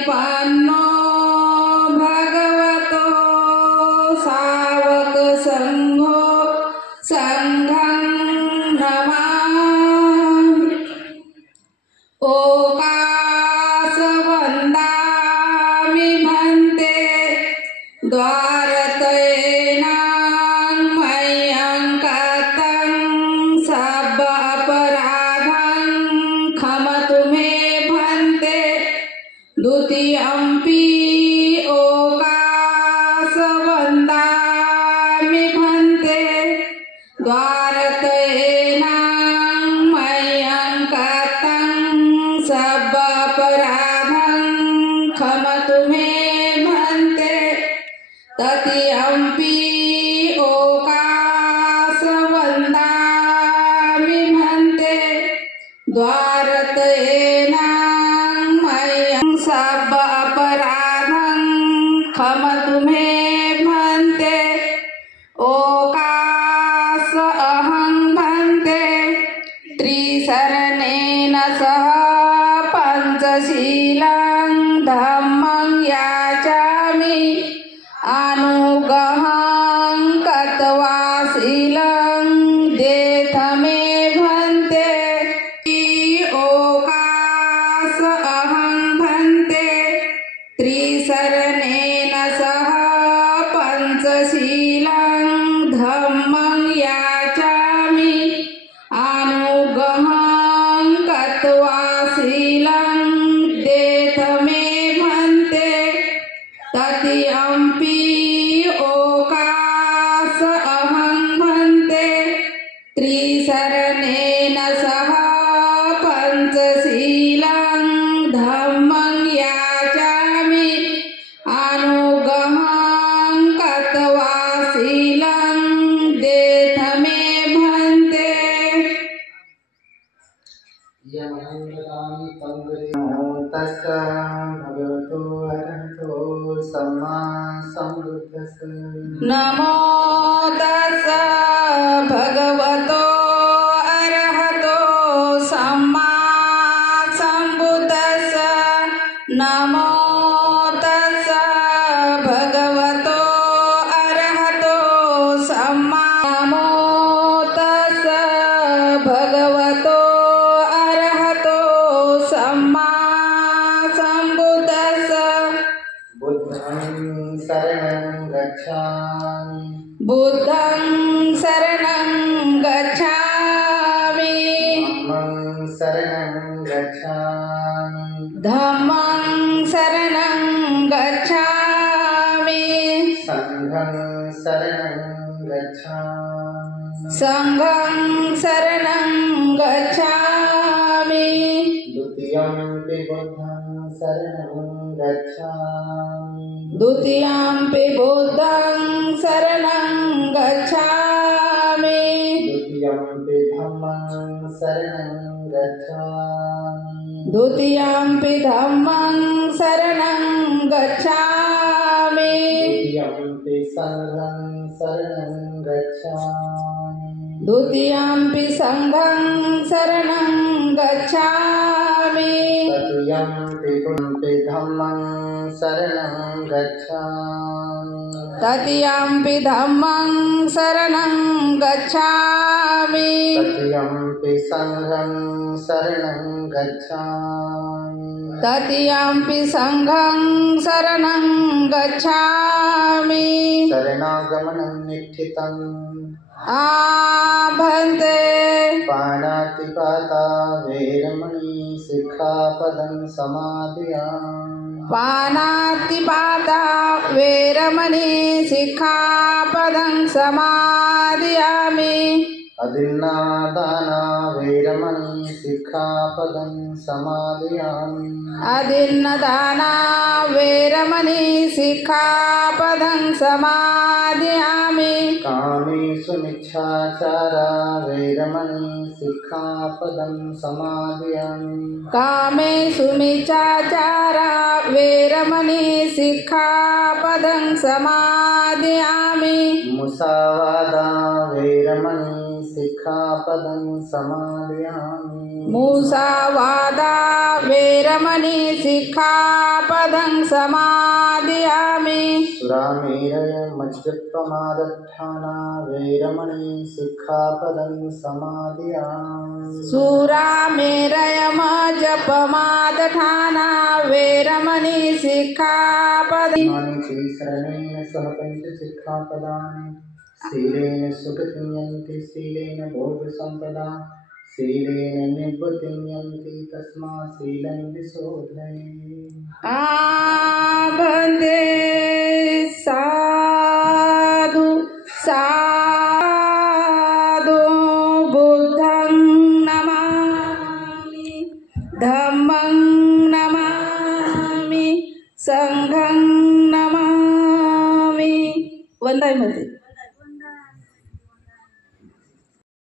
परिपन्नो भगवतो सावक संघो संघं नमामि। ओकास वन्दामि भन्ते द्वारतयेनां मह्यं कतं सब अपराधं क्षमतु मे भन्ते। द्वितीयंपि ओकास वन्दामि भन्ते द्वारतयेनां मह्यं कतं सब अपराधं क्षमतु मे भन्ते। तृतीयंपि ओकास वन्दामि भन्ते द्वारतयेनां मह्यं सब अपराधं क्षमतु मे भन्ते। ओकास अहं भन्ते त्रिशरणेन सह पंचशीलं धम्मं याचामि। अनुग्रहं कृत्वा शीलं देथ मे भन्ते। ओकास अहं भन्ते त्रिशरणेन सह पंचशीलं धम्मं याचामि। अनुग्रहं कृत्वा शीलं देथ मे भन्ते। तृतीयंपि ओकास अहं भन्ते त्रिशरणेन सह पंचशीलं धम्मं याचामि। अनुग्रहं कृत्वा शीलं देथ मे भन्ते। नमो तस्स भगवतो अरहतो सम्मा सम्बुद्धस्स। नमो तस्स भगवतो अरहतो सम्मा सम्बुद्धस्स। नमो तस्स भगवतो अरहतो सम्मा। नमो तस्स भगवतो अरहतो सम्मा सम्बुद्धस्स। बुद्धं शरणं गच्छामि। बुद्धं शरणं गच्छामि। धम्मं शरणं गच्छामि। धम्मं शरणं गच्छामि। संघं शरणं गच्छामि। संघं शरणं गच्छामि। द्वितीयंपि बुद्धं शरणं गच्छामि। द्वितीयंपि बुद्धं शरणं गच्छामि। द्वितीयंपि धम्मं शरणं गच्छामि। द्वितीयंपि धम्मं शरणं गच्छामि। द्वितीयंपि संघं शरणं गच्छामि। द्वितीयंपि संघं शरणं गच्छामि। तृतीयंपि धम्मं शरणं गच्छामि। तृतीयंपि धम्मं शरणं गच्छामि। तृतीयंपि संघं शरणं गच्छामि। तृतीयंपि संघं शरणं गच्छामि। शरणागमनं निष्ठितम् भन्ते। पाणातिपाता वेरमणि सिक्खापदं समादयामि। पानातिपाता वेरमणि सिक्खापदं समादयामि। अदिन्नादाना वेरमणि सिक्खापदं समादयामि। अदिन्नदाना वेरमणि सिक्खापदं समादयामि। कामेषु मिच्छाचारा वेरमणि सिक्खापदं समादयामि। कामेषु मिच्छाचारा वेरमणि सिक्खापदं समादयामि। मुसावादा वेरमणि सिक्खापदं सिक्खापदं समादयामि मुसावादा वेरमणि सिक्खापदं समादयामि सुरामेरयमज्जपमादत्थाना वेरमणि सिक्खापदं समादयामि सुरामेरयमजपमादठाना वेरमणि सिक्खापदं शरणेन सह पञ्चसिक्खापदानि शीलेन सुखतिं यन्ति शीलेन भोगसम्पदा शीलेन निवृत्तिं यन्ति तस्मात् शीलं विशोधये वन्दे साधु साधु बुद्धं नमामि धम्मं नमामि संघं नमामि वंदे मातरम।